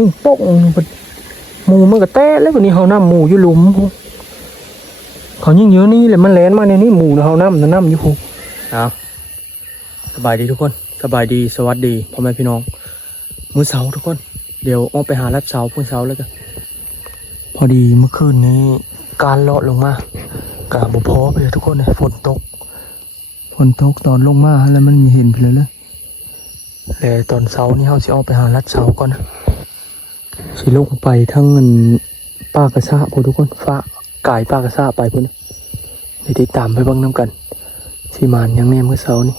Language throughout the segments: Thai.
ยิ่งโป่งหมูมันก็แตะแล้ววันนี้เฮาน้ำหมูอยู่หลุมเขายิ่งเยอะนี่แหละมันแลนมาในนี้หมูเฮาน้ำนะน้ำอยู่พูเอาสบายดีทุกคน สบายดีสวัสดีพ่อแม่พี่น้องมื้อเสาร์ทุกคน เดี๋ยวออกไปหาลัดเสาพุ่นเสาแล้วกันพอดีเมื่อคืนนี้การเลาะลงมากาบุพอไปเลยทุกคนเลยฝนตกฝนตกตอนลงมาแล้วมันมีเห็นไปเลยเลยแล้วตอนเสาร์นี่เขาสิออกไปหาลัดเสาก่อนนะ สิลงไปทั้งเงินป้ากระซาพอทุกคนฟ้ากายป้ากระซาไปพุ่นนะเดี๋ยวติดตามไปบ้างน้ำกันสิมานยังแน่เมื่อเสาร์นี่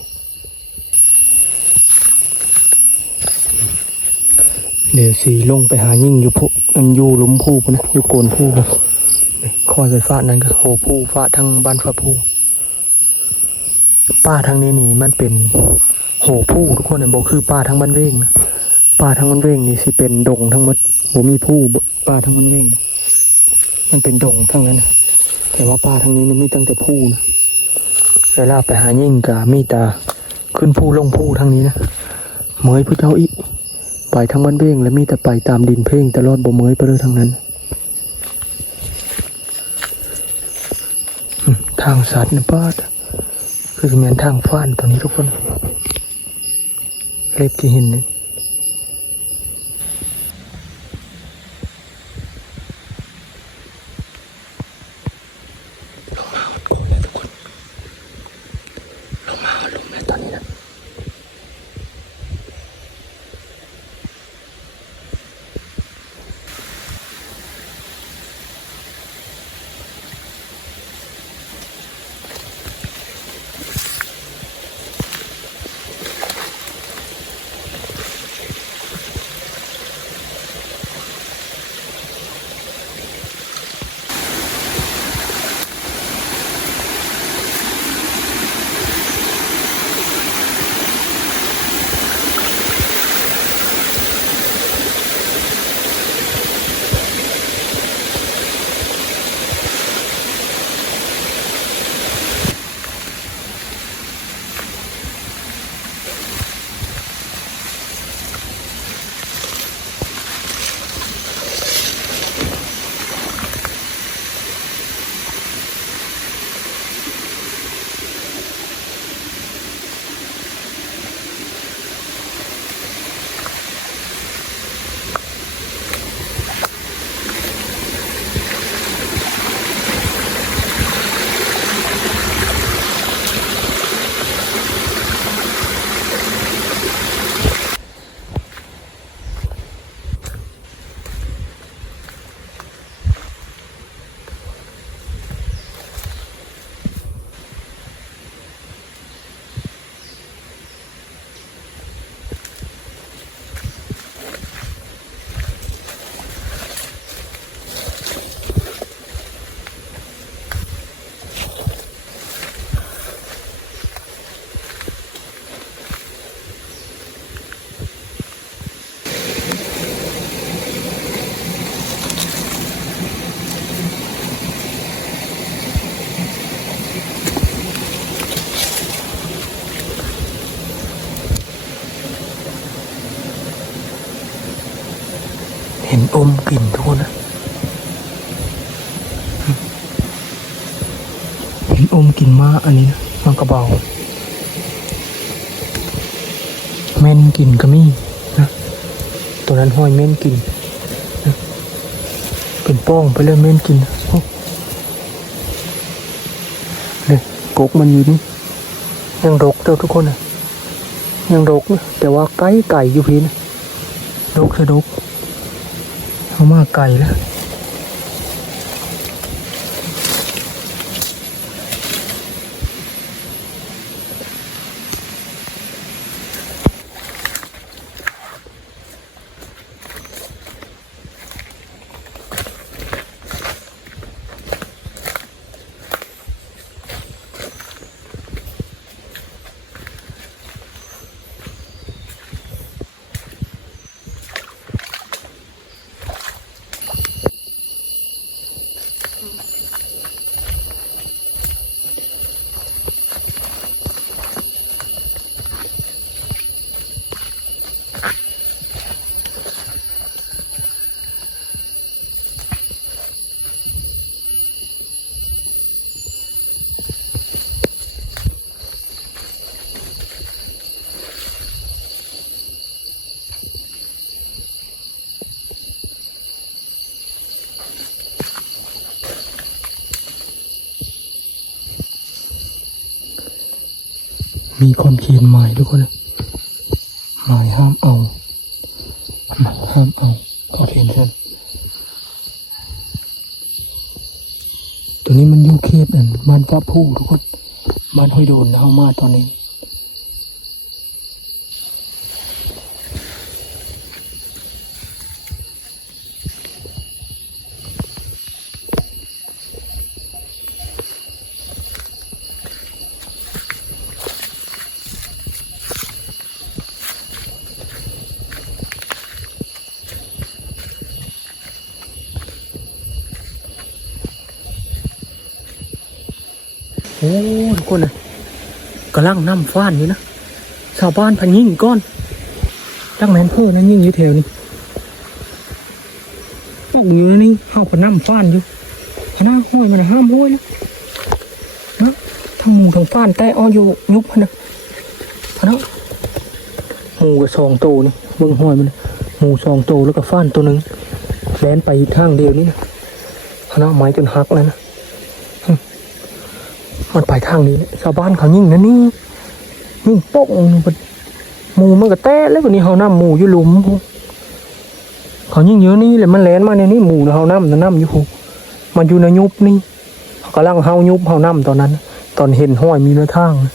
เดี๋ยวสีลงไปหายิ่งอยู่ผู้อันยู่ลุมผู้นนะอยู่โกนผู้พุ่นนี่คอยไฟฟ้านั่นก็โหผู้ฟ้าทั้งบ้านฟ้าผู้ป้าทางนี้นี่มันเป็นโหผู้ทุกคนเนี่ยบอกคือป้าทั้งบ้านเว้งนะป้าทั้งบ้านเว้งนี่สิเป็นดงทั้งหมด บ่มีผู้บ่ป้าทั้งบ้นเว้งนะมันเป็นดงทั้งนั้นนะแต่ว่าป้าทางนี้มันมีตั้งแต่ผู้นะเวลาไปหายิ่งกะมีตาขึ้นผู้ลงผู้ทางนี้นะเหมยผู้เจ้าอีไปทั้งบ้านเบ้งและมีแต่ไปตามดินเพ่งตลอดบ่เมยไปเลยทั้งนั้น ทางสัตว์นะป้าคือเหมือนทางฟ้านตัวนี้ทุกคน เล็บที่เห็นเนี่ล มกลิ่นทุกคนนะเห็นอมกลิ่นมาอันนี้มันกระเบาเม่นกลิ่นก็มีนะตัวนั้นห้อยเม่นกลิ่นนะเป็นป้องไปเลยเม่นกลิ่นเลยกกมันอยู่นี่ยังดกเจ้าทุกคนนะยังดกนะแต่ว่าไก่ไก่อยู่พีนะดกจะดก มาไกลแล้ว มีคนเขียนหมายทุกคนเลยหมายห้ามเอาห้ามเอาขอเขียนท่านตัวนี้มันอยู่เขตอันบ้านพระผู้ทุกคนบ้านห้อยโดนเข้ามาตอนนี้ ทุกคนนะกำลังน้ำฟ้านอยู่นะชาวบ้านพันยิ่งก้อนจังแมนเพื่อนะยิ่งอยู่แถวนี้ออกอยู่นี่เข้ากับน้ำฟ้านอยู่คณะห้อยมันห้ามห้อยนะนะทั้งหมูทั้งฟ้านแต่อ้ออยู่ยุบมันนะคณะหมูกับสองโตนี่เบิ่งห้อยมันหมูสองโตแล้วก็ฟ้านตัวหนึ่งแลนไปทางเดียวนี่นะคณะไม้จนหักเลยนะ มันไปทางนี้ชาวบ้านเขายิ่งนะนี่ยิ่งโป๊กมันหมูมันก็แตะแล้ววันนี้เขานำหมูอยู่หลุมเขายิ่งเยอะนี่เลยมันแลนมาในนี่หมูเขานำนะนำอยู่พูมันอยู่ในยุบนี่เขากำลังเฮายุบเฮานำตอนนั้น ตอนเห็นห้อยมีเนื้อทางนะ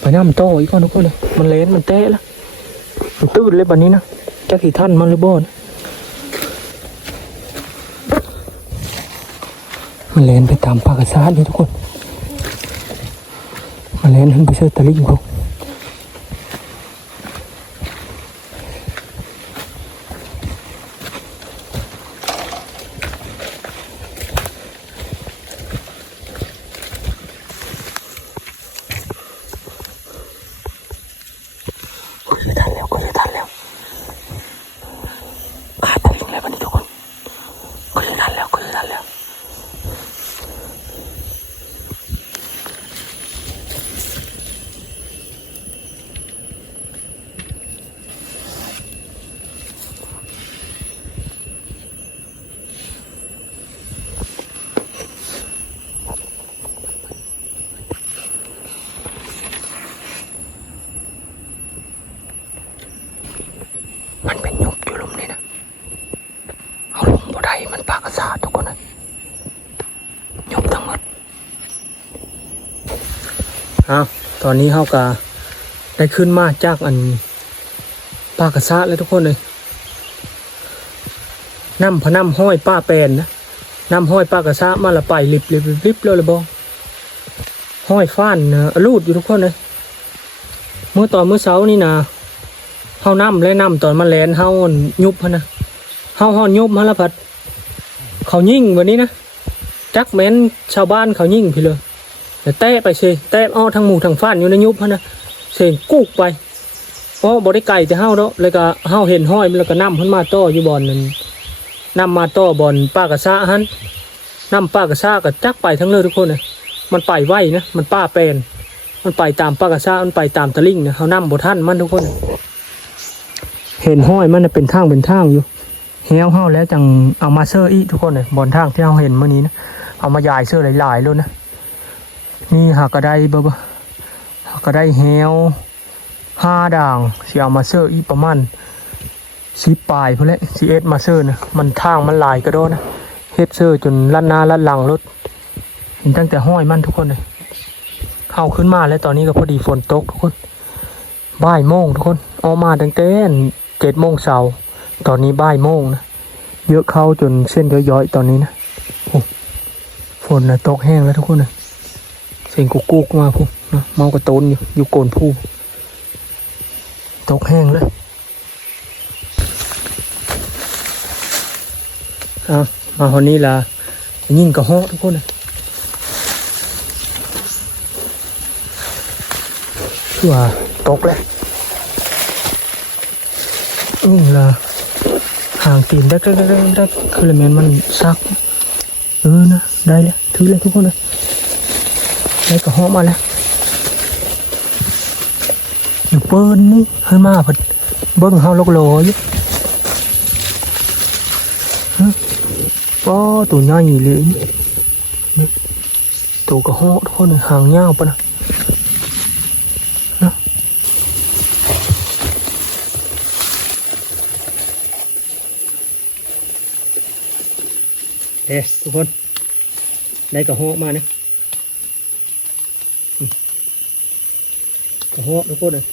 ไปนำต่ออีกก่อนกคนเลยมันแลนมันแตะแล้วมันตื้นเลยบัดนี้นะจักกี่ท่านมันหรือบ่นมันแลนไปตามปากกระซาดเลยทุกคน มาเล่นขึ้นไปเชื่อตะลิ่งเขาก็จะทันแล้วก็จะทันแล้วขาดตะลิ่งแล้ววันนี้ทุกคนก็จะทันแล้วก็จะทันแล้ว มันเป็นยุบอยู่หลุมนี่นะ เอาลงบ่ได้มันปากกระสาททุกคนนะยุบทั้งหมดอ้าว ตอนนี้เฮากาได้ขึ้นมาจากอันปากกระสาเลยทุกคนเลยน้ำพะน้ำห้อยป้าแปนนะน้ำห้อยป้ากระซะมาละไปลิบลิบลิบเลยละบอห้อยฟ้านนะรูดอยู่ทุกคนเลยเมื่อตอนเมื่อเช้านี่นะเฮาน้ำและน้ำตอนมาแลนเฮายุบพนะเฮาฮอนยุบมาล้วพัด เขายิ่งวันนี้นะจักแม้นชาวบ้านเขายิ่งพี่เลย แต่แตะไปเชแตะอ้อทั้งหมู่ทั้งฟ้านอยู่ในยุบพะนะเสียงกุกไปเพราะบ่ได้ไก่จะเฮาเนาะแล้วก็เฮาเห็นห้อยมันแล้วก็น้ำพันมาต่ออยู่บอนนั้นนำมาต่อบอนป้ากระซะหันนำป้ากระซะก็จักไปทั้งเลยทุกคนเลยมันไปไวนะมันป้าแปลนมันไปตามป้ากระซะมันไปตามตะลิ่งนะเฮานำบ่ท่านมันทุกคน เห็นห้อยมันเป็นทางเป็นทางอยู่เฮี้ยวเฮาแล้วจังเอามาเซอร์อีทุกคนเลยบนทางที่เราเห็นเมื่อนี้นะเอามายายเสื้อหลายๆเลยนะ นี่หากก็ไดบ่บ่หากก็ไดเฮี้ยวห้าด่างสิเอามาเซอร์อีประมาณสีปลายพุ่นแหละสีเอสมาเซอร์นะมันทางมันหลายก็โดนนะเฮ็ดเซอร์จนลัดหน้าลัดหลังรถเห็นตั้งแต่ห้อยมันทุกคนเลยเข้าขึ้นมาแล้วตอนนี้ก็พอดีฝนตกทุกคนบ่ายโมงทุกคนออกมาตั้งแต่เจ็ดโมงเช้าตอนนี้บ่ายโมงนะเยอะเข้าจนเส้นย้อยๆตอนนี้นะฝนนะตกแห้งแล้วทุกคนนะ เสียงกุกกุกมาพูนะเมากระโตนอยู่อยู่โกนผู้ตกแห้งเลยอะมาคนนี้ละยิ่งกระหาะทุกคนนะคือว่าตกแล้วนี่ละห่างตีนได้ได้ได้ได้คือละแมนมันซักเออนะได้แล้วถือเลยทุกคนเลย นี่ก็ห้อมมาแล้วอยู่เปิ้นนี่เฮ้ยมาพอดเบิ้งเฮาลกโลอยู่ป้อตัวใหญ่เลยตัวกระหอทุกคนห่างเงาวปะนะเอ๊ะทุกคนได้กระโหมาเนี่ย กระโหทุกคนเลย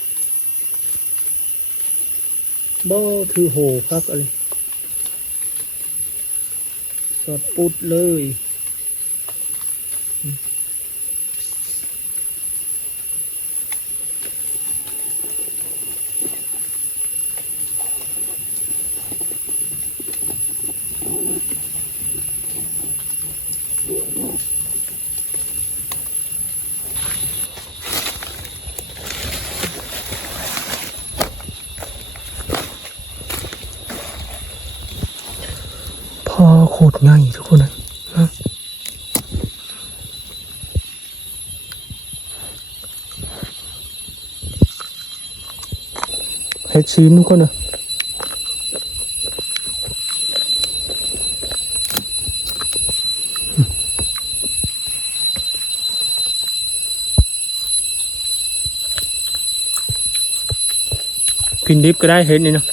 บ่ถือโหครับอะไรสดปุดเลยอืมพอโคตรง่ายทุกคนนะฮะ เฮ็ดซีนทุกคนนะกินดิบก็ได้เห็นนี่เนาะ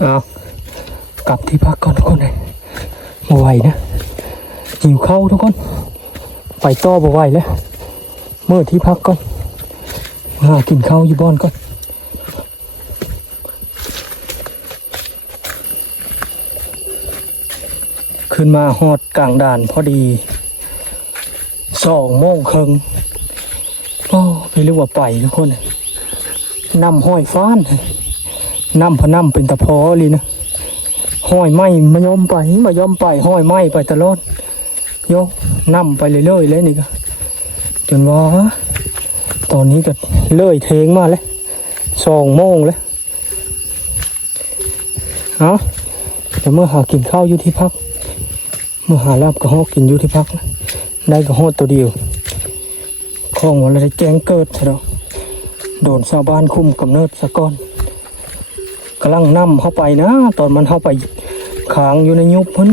เอากลับที่พักก่อนทุกคนเลยมาไหวนะ หิวข้าทุกคน ไปต่อบ่ไหวแล้ว เมื่อที่พักก่อนหากินข้าวอยู่บ้านก่อนขึ้นมาฮอดกลางด่านพอดีสองโมงครึ่งโอ้ไม่รู้ว่าไปทุกคนนำห้อยฟ้านน้ำพนำเป็นตะพอเลยนะห้อยไม้มายอมไปมายอมไปห้อยไม้ไปตลอด โยน้ำไปเรื่อยๆเลยนี่ก็จนว่าตอนนี้ก็เลื่อยเทงมาแล้วสองโมงแล้วเอาเดี๋ยวเมื่อหากินข้าวอยู่ที่พัก เมื่อหาลาบกระหอกินอยู่ที่พักนะได้กระหอตัวเดียวของวันอะไรแจ้งเกิดใช่ไหมโดนชาวบ้านคุมกำเนิดสะก้อนกำลังนำเข้าไปนะ ตอนมันเข้าไปขางอยู่ในยุบพัน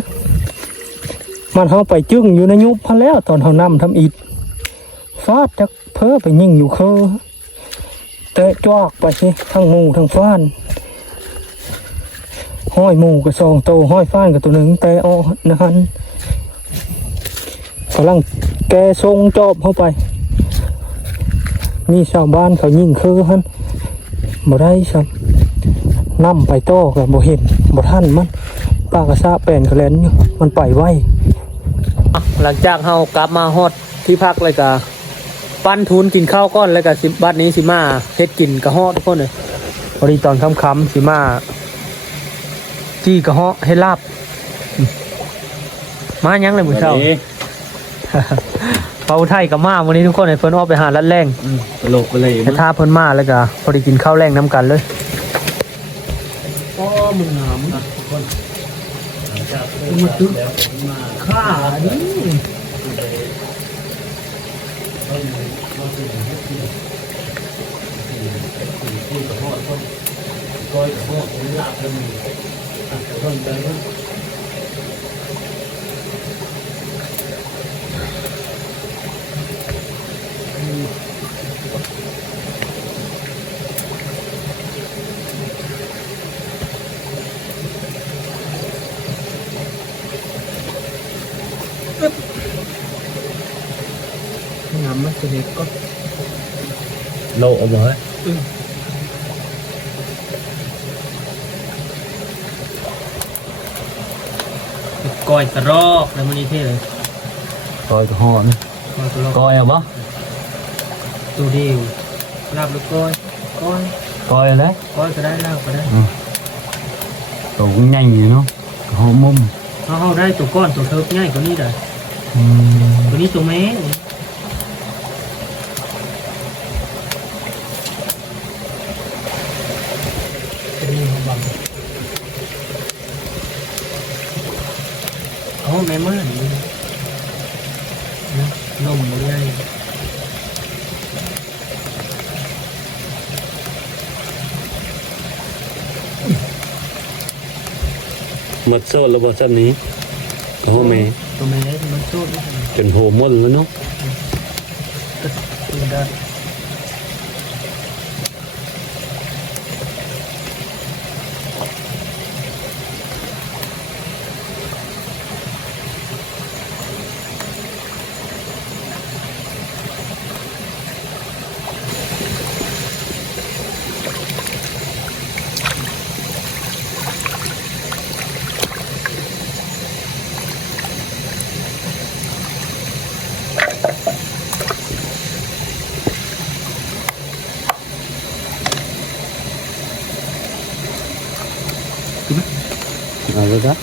มันเข้าไปจึ้งอยู่ในยุบพันแล้วตอนเขานำทำอิดฟาดจากเพ้อไปยิงอยู่เคอเตะจอกไปสิทั้งหมูทั้งฟ้าน ห้อยหมูกับซองโตห้อยฟ้านกับตัวหนึ่งแต่ออกนะฮันกำลังแกทรงจอบเข้าไป มีชาวบ้านเขายิงคือฮันบ่ได้ครับนํไปโต้กับบ่เห็นบ่ท่านมันป้ากระซาแปลนกระเลนมันไปไว หลังจากเฮากลับมาฮอดที่พักเลยก็ปั้นทุนกินข้าวก้อนแล้วก็สิบัดนี้สิมาเฮ็ดกินกระฮอดทุกคนเลยพอดีตอนค่ำๆสิมาจี้กระฮอให้ลาบอืมมายังเลยมื้อเช้าเปาไทยกับมาวันนี้ทุกคนให้เพิ่นออกไปหาลัดแรงตลกไปเลยแต่ถ้าเพิ่นมาแล้วก็พอดีกินข้าวแรงน้ำกันเลยอ๋อมึงหนามนะทุกคน มาตึกข้าดิก้อยกับพวกผมลาบกันมีอะเพิ่มเติม งามมันจะเด็กก็ โลเอาบ่เฮ้ยก้อยกระรอกในมันนี้เท่เลยก้อยกับห่อนะก้อยกระรอกก้อยเอาบ่ตัวเดียวลาบลูกก้อยก้อยปล่อยเลยก้อยก็ได้แล้วก็ได้ตัว cũng nhanh gì nó hổ mông เอาเอาได้ตัวก้อนตัวเทิบง่ายกว่านี้ได้ตัวนี้ตัวแม่ เอาแม่ม่านนี่นะนมมันง่าย mật sơ là bờ chân ní hổ mè ตัวแม่มันโชดไม่ทัน chân hổ môn luôn nó กินได้ à rồi đó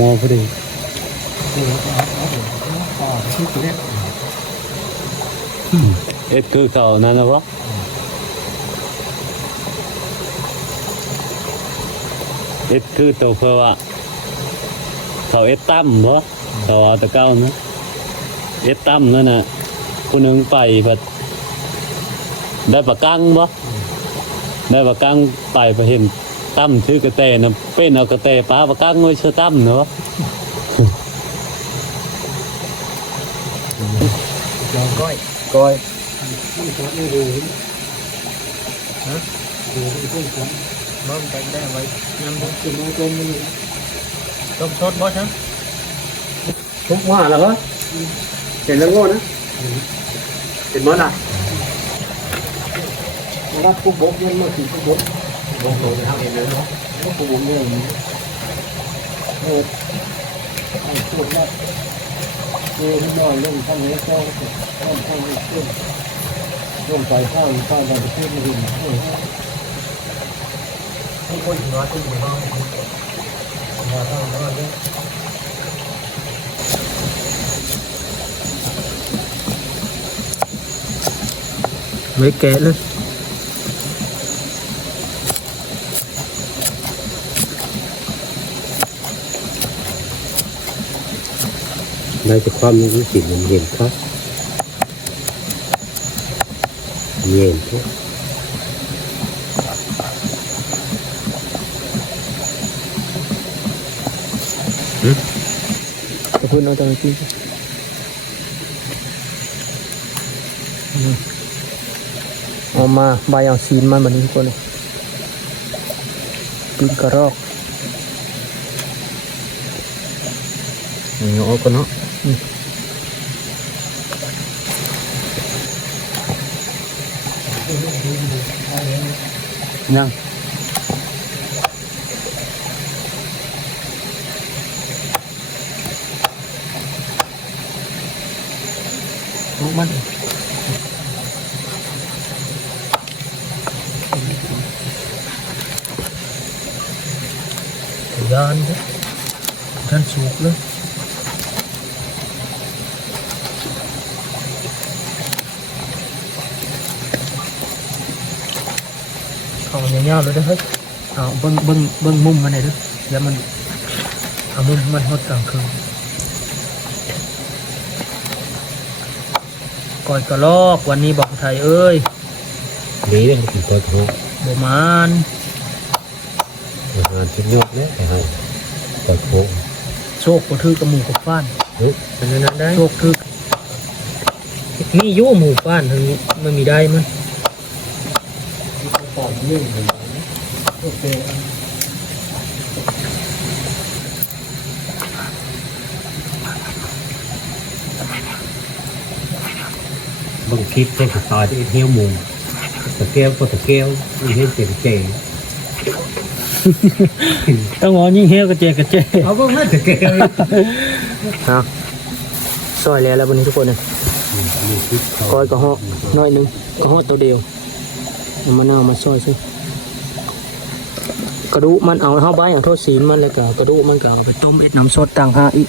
มอพอดีเอ็ดคือเก่านั่นนะครัเอ็ดคือตัวเพื่อว่าเขาเอ็ดตั้มเพราะเขาตะเก้านะเอ็ดตั้มนั่นน่ะคุณนึ่งไปแบบได้ปะกังบ่ได้ปะกังไปไปเห็น ตั้มชื่อกระเตนะเป็นเอากระเตป้าปากกังไว้ชื่อตั้มเนาะลองก้อยก้อยน้องแตงได้ไว้น้ำมันกินน้ำต้มมันต้มสดบ่ใช่ทุกว่าแล้วเหรอเห็นแล้วโง่นะเห็นมั้ยล่ะรับผู้บกยังมาถึงผู้บกบกโดนทำเองเลยเนาะผู้บกเนี่ยเออไอ้พวกนั้นเออที่นอนเล่นข้างนี้ก็ข้างข้างนี้ขึ้นร่วม ใจข้าวข้าวบางประเทศไม่ดีเออที่คนหัวที่หัวน้องหัวท้องน้องเนี่ยไม่แกะเล ได้แต่ความรู้สึกมันเย็นครับเย็นทุกจะพูดน้องจะมากินเอามาใบเอาซีนมันแบบนี้ทุกคนเลยปีนกระรอก nhỏ con nó nhang ลูกมันยานเด้อท่านสุกเล ยเขาเงี้ ยาวๆเลยเด้อเฮ้ยเอาเบิ้งเบิ้งเบิ้งมุมมันหน่อยเด้ออย่ามันเอามุมมันฮอดกลางคืนก่อยกระลอกวันนี้บอกไทยเอ้ย lý đấy thì có thú บ่มาน hàng chút nhột đấy phải hay có thú โชคบ่ถือกับหมูกับฟ้าน ừ cho nên là đấy โชคถือมีอยู่หมู่ฟ้านทางนี้มันมีได้มั นปล่อยเรื่องเลยโอเค bằng thịt trên phải tỏi thì heo mù tờ keo có tờ keo đi hết tiền chè ต้องงอยิ่งเฮียวกระเจกระเจ áo bông hết tờ keo ฮะซอยแล้วแล้ววันนี้ทุกคนเนี่ยก้อยก็เหาะน้อยหนึงเอกระหอดตัวเดียวเอา มะนาวมาซอยซิกระดูกมันเอาเข้าใบเอาโทษศีลมันแล้วก็กระดูกมันก็เอาไปต้มเอ็ดน้ำสดต่างหากอีก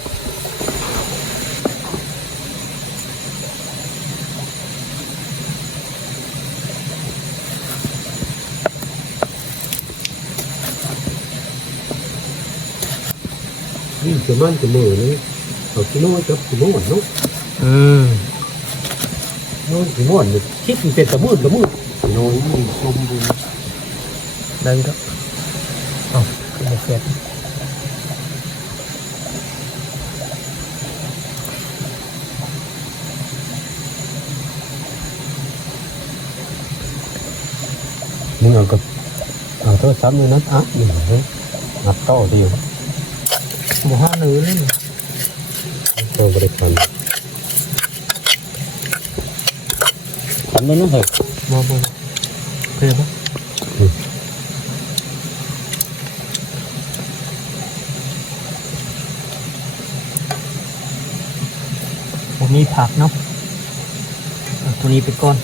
นี่จะมันจะมือนี่เอาขี้โน่จับขี้โน่เนาะอืมโน่ขี้โน่นี่คิดมันเป็นตะมืดตะมืด ขี้โน่มันชมดูได้แล้วเอาขึ้นมาเสร็จมึงเอากับเอาโทรศัพท์นี่นัดอัพอยู่เฮ้ยนัดต่อเดียวหมูห้าเนื้อเลยตัวบริการทำได้นู้ นเหรอบ่บ่เคยปะผมมีผักเนาะเอาตัวนี้ไปก่อน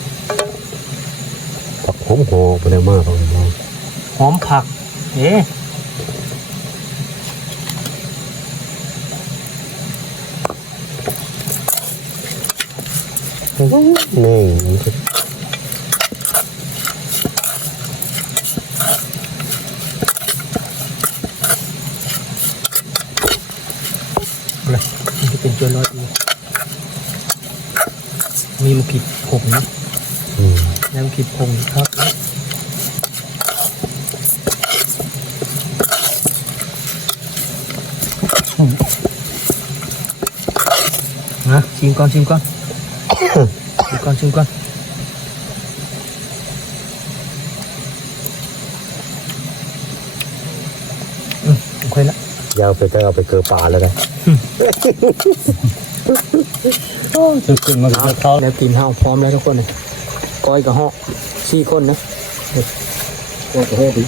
ผักหอมหอไปได้มากเลยหอมผักเอ๊ะนี่ อะไรมันจะเป็นเจลอยอีก มีมะขิดผงนะอืมแล้วมะขิดผงครับนะชิมก่อนชิมก่อนชิมก่อนชิมก่อนอืมโอเคละยาวไปจะเอาไปเกลือป่าแล้ว กันถึงขึ้นมาก็เขาแล้วกินห้าวพร้อมแล้วทุกคนเลยก้อยกับห่อสี่คนนะก็จะให้ดี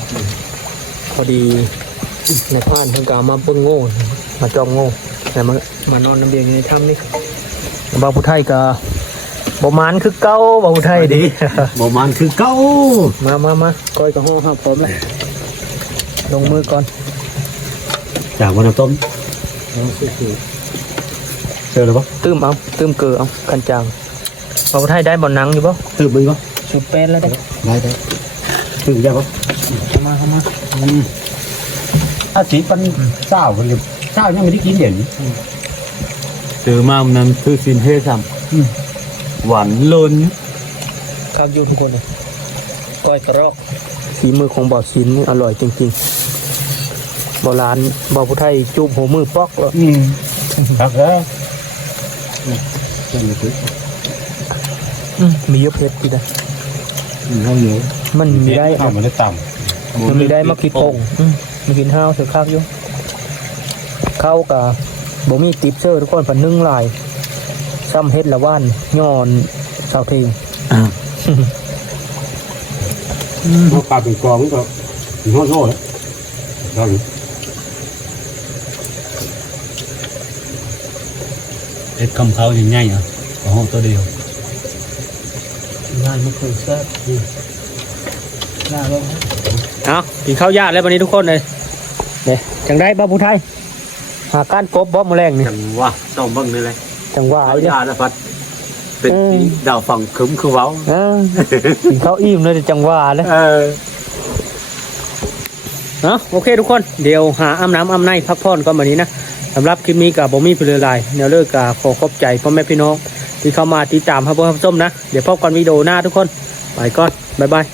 พอดีในพานเพิ่งกามาเบิ้งโง่ มาจองโง่ แต่มามานอนน้ำเบียงอยู่ในถ้ำนี่บาวผู้ไทยกับบมานคือเก้าบาวผู้ไทยดีบ่มันคือเก้ามามามาก้อยกับห่อห้าพร้อมเลยลงมือก่อน จากวันน้ำต้ม เจอหรือเปล่าตื้มเอาตื้มเกลือเอาคันจางบาวผู้ไทยได้บ่อนังอยู่ปะตื่นมึงก็ชุบแป้นแล้วได้ได้ได้ตื่นยังปะเข้ามาเข้ามาถ้าสีปันเศร้ากันเลยเศร้ายังไม่ได้กินเด่นซื้อมามันคือสินเทสัมหวานล้นครับอยู่ทุกคนเลยก้อยกระรอกฝีมือของบ่อสินนี่อร่อยจริงๆโบราณบ่าวผู้ไทยจูบหัวมือปอกแล้วอืมครับแล้วยัง ไม่ถึงอืมมีเยอะเพชรดีนะให้เยอะมันมีได้ข้าวมันได้ต่มันมีได้มากินพงอืมมากินข้าวเสือข้าวอยู่ข้าวกับบ่มีติปเซอร์ทุกคนผันนึ่งลายซ้ำเฮ็ดละว่านย้อนสาวเทงำเพราะปลาเป็นกองก็โง่โง่แล้ว เอ็ดคำเขาอย่างง่ายอะของตัวเดียวง่ายไม่เคยแซ่บน่าลองเอากินข้าวยากแล้ววันนี้ทุกคนเลยเนี่ยจังได้บ้าผู้ไทย หาก้านกบบ๊อบมาแรงนี่จังว่าต้องเบิ่งนี่เลยจังว่าเอาไอ้เนี่ยยาแล้วพัดเป็นปีดาวฝั่งคึมคือเว้าเออกินข้าวอิ่มเลยแต่จังว่าเลยเออเนาะโอเคทุกคนเดี๋ยวหาอ้ำน้ำอ้ำในพักผ่อนก็วันนี้นะ สำหรับคลิปนี้กับบอมี่เพลือลายแนวเลิกกับขอขอบใจพ่อแม่พี่น้องที่เข้ามาติดตามครับพ่อครับส้มนะ เดี๋ยวพบกันวิดีโอหน้าทุกคน ไปก่อน บ๊ายบาย